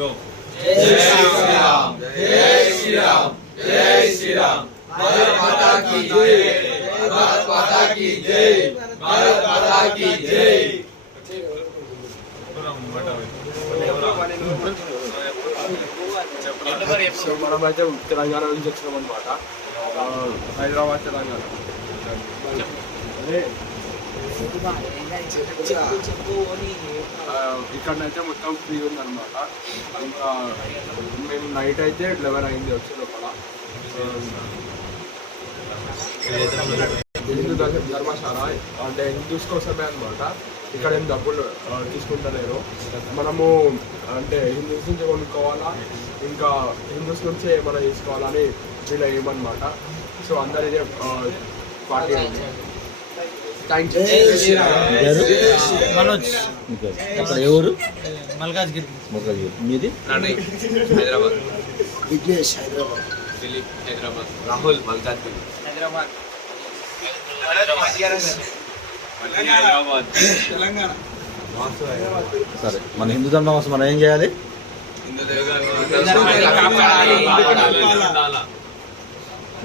जय श्री राम, जय श्री राम, जय श्री राम। भारत माता की जय, भारत माता की जय, भारत माता की जय। మనమైతే తెలంగాణ నుంచి వచ్చినాం అనమాట, హైదరాబాద్ తెలంగాణ. ఇక్కడనైతే మొత్తం ఫ్రీ ఉందన్నమాట. ఇంకా మేము నైట్ అయితే 11 అయింది వచ్చే లోపల. హిందూ ధర్మశాల అంటే హిందూస్ కోసమే అనమాట. ఇక్కడ ఏం డబ్బులు తీసుకుంటలేరు. మనము అంటే హిందూస్ నుంచి కొనుక్కోవాలా, ఇంకా హిందూస్ నుంచే ఏమైనా తీసుకోవాలని వీళ్ళు ఏమన్నమాట. సో అందరు ఇదే పార్టీ అండి. Thank you. మనోజ్ అక్కడ ఏ ఊరు? మల్కాజ్గిరి. మీది? హైదరాబాద్. విఘ్నేష్ హైదరాబాద్. దిలీప్ హైదరాబాద్. రాహుల్ మల్కాజ్గిరి. హైదరాబాద్. తెలంగాణ. సరే, మన హిందూ ధర్మం కోసం మనం ఏం చేయాలి?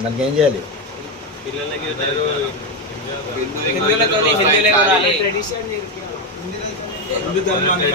దానికి ఏం చేయాలి? హిందూ ధర్మాన్ని